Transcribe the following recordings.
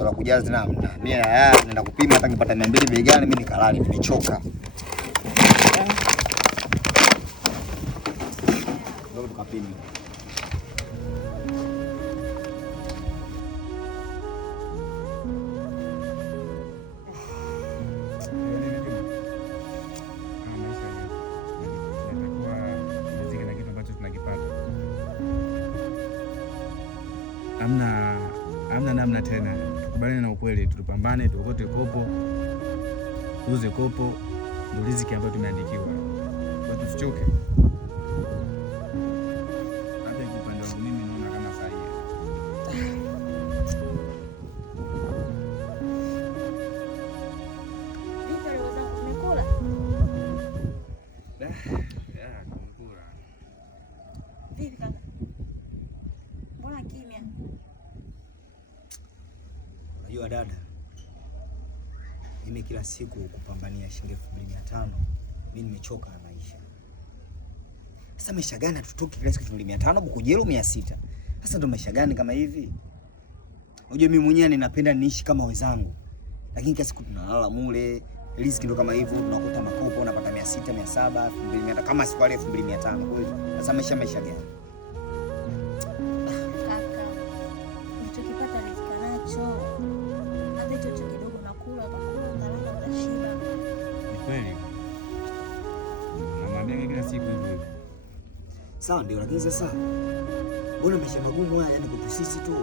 masuala kujaza na mimi naenda kupima hata nipata 200 bei gani, mimi nikalala nimechoka. Ndio tukapima. Hamna namna tena, tukubaliane na ukweli, tupambane, tuokote kopo, tuuze kopo, ndio riziki ambayo tumeandikiwa. Kwa tusichoke. Hata kwa upande wangu mimi naona kama sahihi. Vipi leo zangu umekula? Tumekula. Vipi kaka? Mbona kimya? Unajua dada, mimi kila siku kupambania shilingi 2500, mimi nimechoka na maisha. Sasa maisha gani hatutoki kila siku 2500 bukujelo 600? Sasa ndo maisha gani kama hivi? Unajua mimi mwenyewe ninapenda niishi kama wenzangu. Lakini kila siku tunalala mule, riziki ndo kama hivyo, tunakuta makopo unapata 600, 700, 2000 kama siku ile 2500 kweli. Sasa maisha gani? Kaka, ulichokipata riziki nacho. Hata hicho kidogo nakula utalala utashiba. Ni kweli. Namwambia kila siku hivyo. Sawa ndio, lakini sasa mbona maisha magumu haya, yani kwetu sisi tu?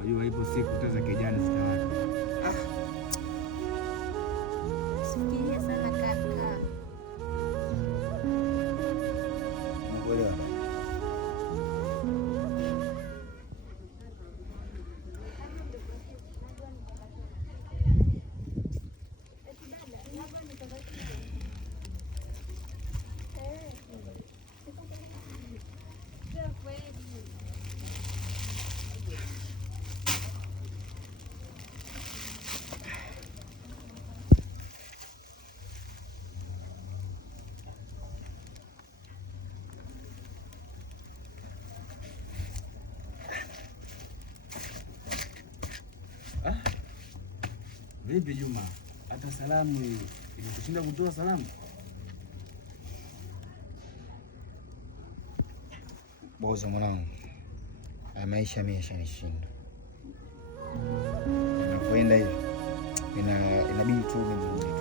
Unajua ipo siku taza kijana zitawaka. Usifikirie sana kaka. Nakuelewa dada. Vipi Juma? Hata salamu imekushinda kutoa salamu? Bozo mwanangu, maisha mimi yashanishinda. Nakwenda hivi inabidi tu mimi